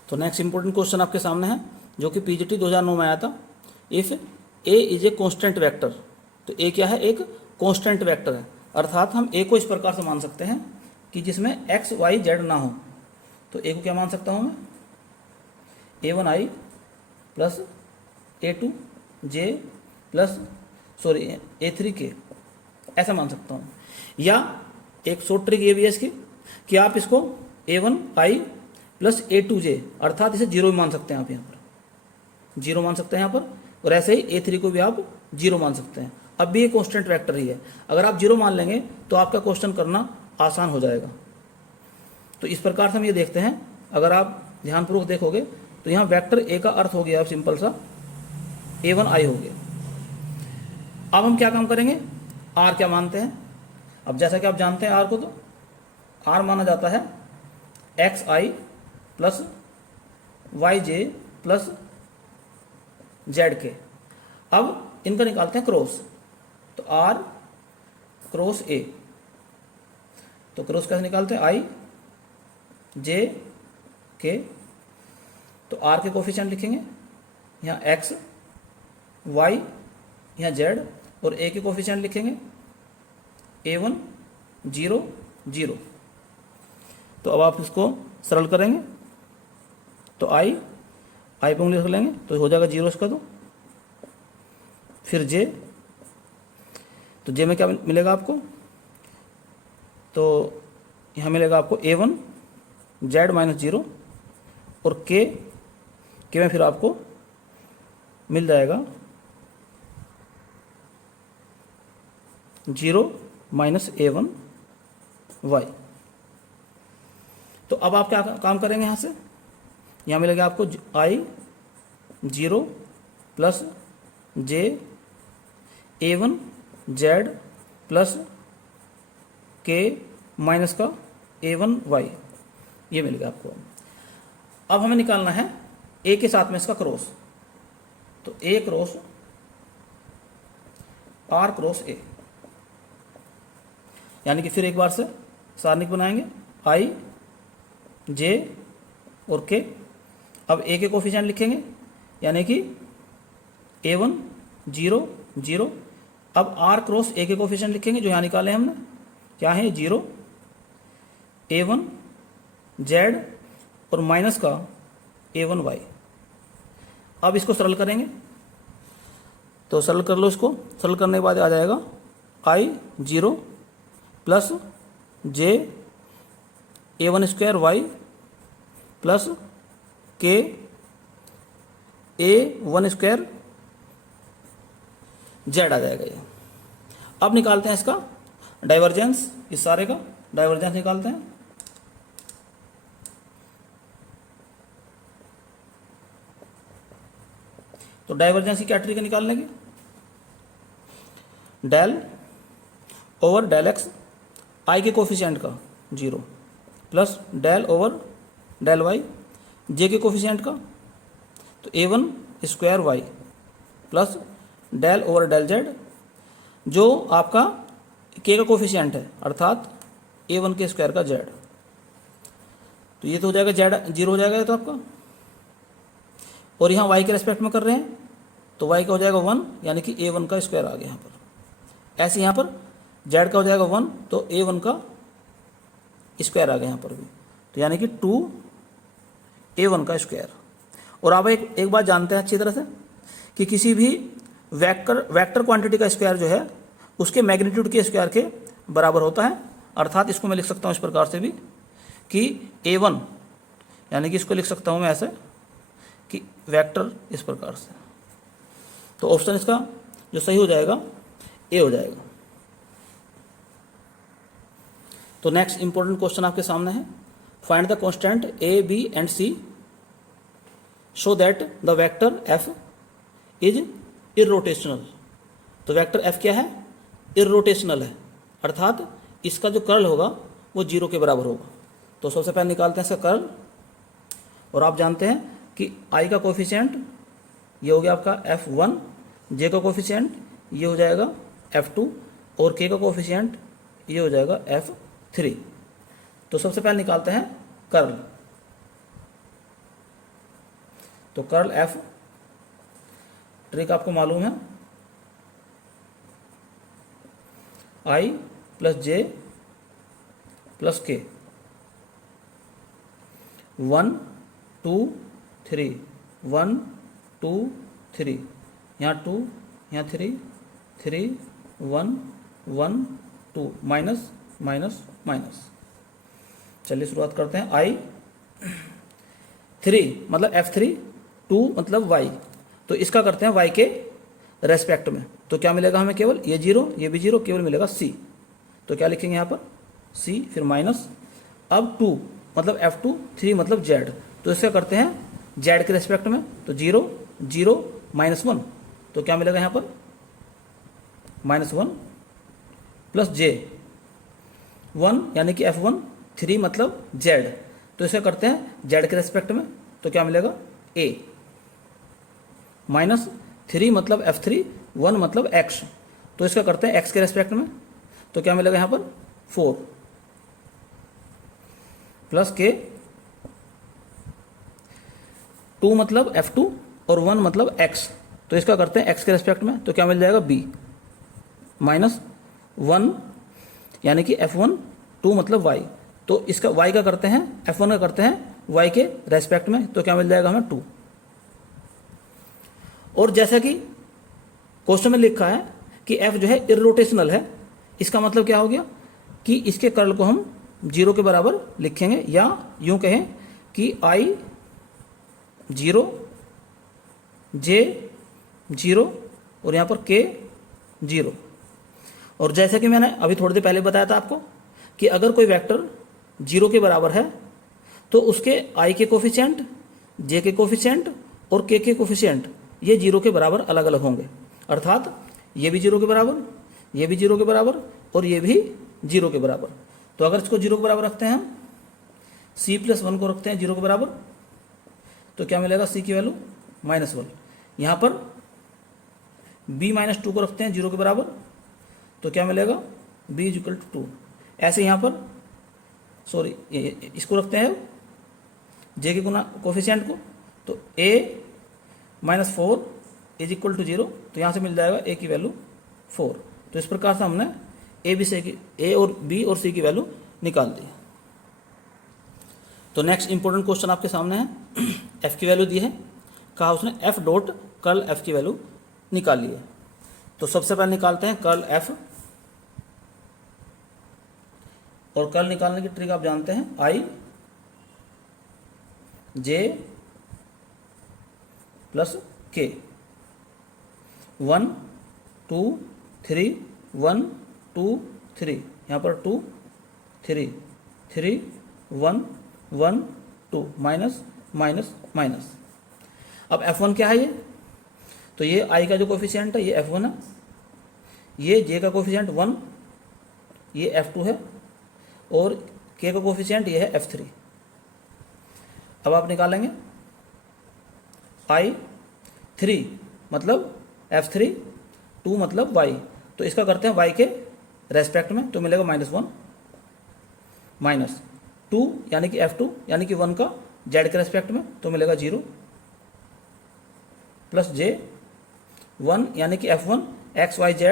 तो नेक्स्ट इंपॉर्टेंट क्वेश्चन आपके सामने है जो कि पीजीटी 2009 में आया था। If A is a constant vector, तो A क्या है, एक कॉन्स्टेंट वेक्टर है, अर्थात हम A को इस प्रकार से मान सकते हैं कि जिसमें X Y Z ना हो। तो A को क्या मान सकता हूं मैं, A1I plus A2J plus A3K ऐसा मान सकता हूं। या एक शॉर्ट ट्रिक ये भी है इसकी कि आप इसको A1I प्लस A2J अर्थात इसे 0 मान सकते हैं, आप यहाँ पर 0 मान सकते हैं यहाँ पर, और ऐसे ही A3 को भी आप 0 मान सकते हैं। अब भी ये कॉन्स्टेंट वेक्टर ही है, अगर आप 0 मान लेंगे तो आपका क्वेश्चन करना आसान हो जाएगा। तो इस प्रकार से हम ये देखते हैं, अगर आप ध्यानपूर्वक देखोगे तो यहाँ वेक्टर ए का अर्थ हो गया अब सिंपल सा A1I हो गया। अब हम क्या काम करेंगे, आर क्या मानते हैं। अब जैसा कि आप जानते हैं आर को, तो आर माना जाता है XI plus YJ plus ZK। अब इनका निकालते हैं क्रॉस, तो R क्रॉस A। तो क्रॉस कैसे निकालते हैं, I J तो R के कोफिशिएंट लिखेंगे, यहाँ X Y यहाँ Z, और A के कोफिशिएंट लिखेंगे A1 0 0। तो अब आप इसको सरल करेंगे, तो I पे उंगली रख लेंगे तो हो जाएगा 0 इसका, तो फिर J, तो तो जे में क्या मिलेगा आपको, तो यहाँ मिलेगा आपको A1 Z माइनस 0 और के में फिर आपको मिल जाएगा 0 माइनस A1 Y। तो अब आप क्या काम करेंगे, यहाँ से यहाँ मिलेगा आपको I0 plus J A1 Z plus के माइनस का A1 Y, ये मिलेगा आपको। अब हमें निकालना है A के साथ में इसका क्रॉस, तो A cross R cross A, यानी कि फिर एक बार से सारणिक बनाएंगे I J और K। अब A के कोफिशिएंट लिखेंगे, यानी कि A1 0 0। अब R क्रॉस A के कोफिशिएंट लिखेंगे जो यहाँ निकाले हमने, क्या है 0 A1 Z और माइनस का A1 Y। अब इसको सरल करेंगे, तो सरल कर लो, इसको सरल करने के बाद आ जाएगा I0 plus J A1 square Y plus के A1 स्क्वायर Z आ जाएगा ये। अब निकालते हैं इसका डाइवर्जेंस, इस सारे का डाइवर्जेंस निकालते हैं। तो डाइवर्जेंस की क्या ट्रिक है निकालने की, del over del x i के कोफिशिएंट का 0 plus del over del y j के कोफिशिएंट का, तो A1 square y plus del over del z जो आपका के का कोफिशिएंट है, अर्थात A1 के स्क्वायर का जेड। तो ये तो हो जाएगा जेड 0 हो जाएगा ये तो आपका, और यहाँ y के रेस्पेक्ट में कर रहे हैं तो y का हो जाएगा 1, यानी कि A1 का स्क्वायर आ गया यहाँ पर। ऐसे यहाँ पर z का हो जाएगा 1, तो A1 का स्क्वायर आ गया यहाँ पर भी, तो यानी कि 2A1 का स्क्वायर। और आप एक बात जानते हैं अच्छी तरह से कि किसी भी वेक्टर क्वांटिटी का स्क्वायर जो है उसके मैग्नीट्यूड के स्क्वायर के बराबर होता है। अर्थात इसको मैं लिख सकता हूँ इस प्रकार से भी कि A1, यानी कि इसको लिख सकता हूँ मैं ऐसे कि वेक्टर इस प्रकार से। तो ऑप्शन इसका जो सही हो जाएगा ए हो जाएगा। तो नेक्स्ट इंपॉर्टेंट क्वेश्चन आपके सामने है, find the constant a b and c show that the vector F is irrotational. तो वेक्टर एफ क्या है, इररोटेशनल है, अर्थात इसका जो कर्ल होगा वो 0 के बराबर होगा। तो सबसे पहले निकालते हैं इसका कर्ल, और आप जानते हैं कि आई का कोफिशिएंट ये हो गया आपका F1, जे का कोफिशिएंट ये हो जाएगा F2 और के का कोफिशिएंट ये हो जाएगा F3। तो सबसे पहले निकालते हैं कर्ल। तो कर्ल F ट्रिक आपको मालूम है, I प्लस जे प्लस के, 1 2 3 1 2 3, यहाँ 2 यहाँ 3 3 1 1 2 माइनस माइनस माइनस। चलिए शुरुआत करते हैं। I 3 मतलब F3, 2 मतलब Y, तो इसका करते हैं Y के रेस्पेक्ट में। तो क्या मिलेगा हमें, केवल ये 0 ये भी 0, केवल मिलेगा C। तो क्या लिखेंगे यहाँ पर C, फिर माइनस। अब 2 मतलब F2, 3 मतलब Z, तो इसका करते हैं Z के रेस्पेक्ट में। तो 0 0 माइनस 1, तो क्या मिलेगा यहाँ पर -1 प्लस J 1, यानी कि F1, 3 मतलब Z, तो इसे करते हैं Z के रेस्पेक्ट में। तो क्या मिलेगा A माइनस 3 मतलब F3, 1 मतलब X, तो इसका करते हैं X के रेस्पेक्ट में। तो क्या मिलेगा यहाँ पर 4 प्लस K, 2 मतलब F2 और 1 मतलब X, तो इसका करते हैं X के रेस्पेक्ट में। तो क्या मिल जाएगा B माइनस 1, यानी कि F1, 2 मतलब Y, तो इसका Y का करते हैं F1 का करते हैं Y के रेस्पेक्ट में। तो क्या मिल जाएगा हमें 2। और जैसा कि क्वेश्चन में लिखा है कि f जो है इररोटेशनल है। इसका मतलब क्या हो गया कि इसके कर्ल को हम 0 के बराबर लिखेंगे, या यूं कहें कि I 0 J 0 और यहाँ पर K 0। और जैसा कि मैंने अभी थोड़ी देर पहले बताया था आपको कि अगर कोई वेक्टर 0 के बराबर है तो उसके I के कोफिशिएंट, J के कोफिशिएंट और K के कोफिशिएंट ये 0 के बराबर अलग अलग होंगे। अर्थात ये भी 0 के बराबर, ये भी 0 के बराबर और ये भी 0 के बराबर। तो अगर इसको 0 के बराबर रखते हैं हम, C+1 को रखते हैं 0 के बराबर, तो क्या मिलेगा? C की वैल्यू -1। यहाँ पर B-2 को रखते हैं 0 के बराबर, तो क्या मिलेगा? B = 2। ऐसे यहाँ पर इसको रखते हैं J के गुना कोफिशिएंट को, तो A-4 = 0, तो यहाँ से मिल जाएगा A की वैल्यू 4। तो इस प्रकार से हमने A और B और C की वैल्यू निकाल दी। तो नेक्स्ट इंपॉर्टेंट क्वेश्चन आपके सामने है। F की वैल्यू दी है, कहा उसने F डॉट कर्ल F की वैल्यू निकाली है। तो सबसे पहले निकालते हैं कर्ल F, और कर्ल निकालने की ट्रिक आप जानते हैं, I J + K 1 2 3 1 2 3, यहाँ पर 2 3 3 1 1 2 माइनस माइनस माइनस। अब F1 क्या है? ये तो ये I का जो कोफिशिएंट है ये F1 है, ये J का कोफिशिएंट 1, ये F2 है, और K का कोफिशिएंट ये है F3। अब आप निकालेंगे I3 मतलब F3, 2 मतलब Y, तो इसका करते हैं Y के रेस्पेक्ट में, तो मिलेगा -1 माइनस 2 यानी कि F2 यानी कि 1 का Z के रेस्पेक्ट में, तो मिलेगा 0 प्लस J 1 यानी कि F1 X Y Z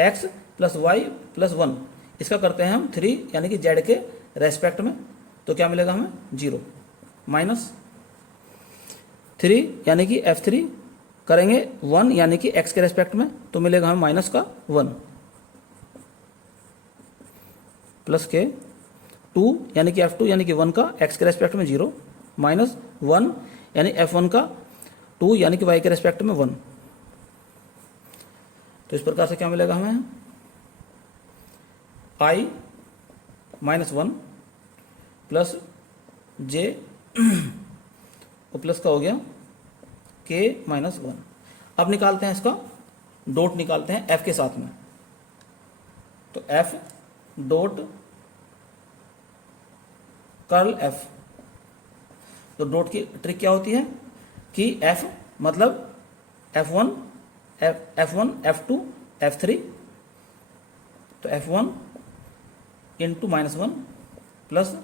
X + Y + 1, इसका करते हैं हम 3 यानी कि Z के रेस्पेक्ट में, तो क्या मिलेगा हमें? 0 माइनस 3 यानी कि F3 करेंगे 1 यानी कि X के रेस्पेक्ट में, तो मिलेगा हमें माइनस का 1 प्लस के 2 यानी कि F2 यानी कि 1 का X के रेस्पेक्ट में 0 माइनस 1 यानी F1 का 2 यानी कि Y के रेस्पेक्ट में 1। तो इस प्रकार से क्या मिलेगा हमें? I -1 प्लस J और प्लस का हो गया K -1। अब निकालते हैं इसका डॉट, निकालते हैं F के साथ में, तो F डॉट कर्ल F। तो डॉट की ट्रिक क्या होती है कि F मतलब F1 F2 F3, तो F1 × -1 plus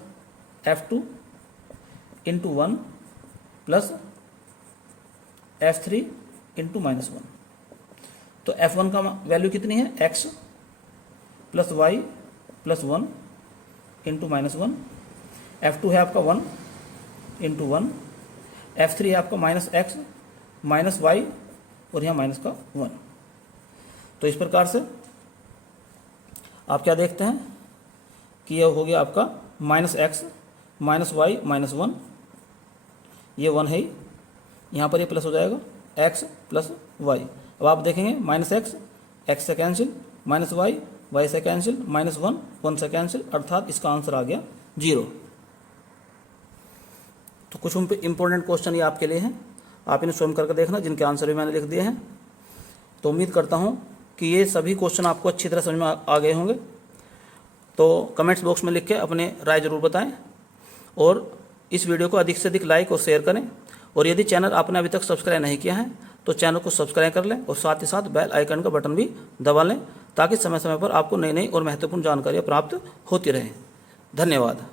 F2 × 1 plus F3 × -1। तो F1 का वैल्यू कितनी है? X + Y + 1 × -1, F2 है आपका 1 × 1, F3 है आपका -X -Y और यहाँ माइनस का 1। तो इस प्रकार से आप क्या देखते हैं कि यह हो गया आपका -X -Y -1, ये 1 है, यहाँ पर ये प्लस हो जाएगा X + Y। अब आप देखेंगे -X X से कैंसिल, -Y Y से कैंसिल, -1 1 से कैंसिल, अर्थात इसका आंसर आ गया 0। तो कुछ इंपॉर्टेंट क्वेश्चन ये आपके लिए हैं, आप इन्हें स्वयं करके देखना, जिनके आंसर भी मैंने लिख दिए हैं। तो उम्मीद करता हूँ कि ये सभी क्वेश्चन आपको अच्छी तरह समझ में आ गए होंगे। तो कमेंट्स बॉक्स में लिख के अपने राय ज़रूर बताएं, और इस वीडियो को अधिक से अधिक लाइक और शेयर करें। और यदि चैनल आपने अभी तक सब्सक्राइब नहीं किया है तो चैनल को सब्सक्राइब कर लें, और साथ ही साथ बेल आइकन का बटन भी दबा लें, ताकि समय समय पर आपको नई नई और महत्वपूर्ण जानकारियाँ प्राप्त होती रहें। धन्यवाद।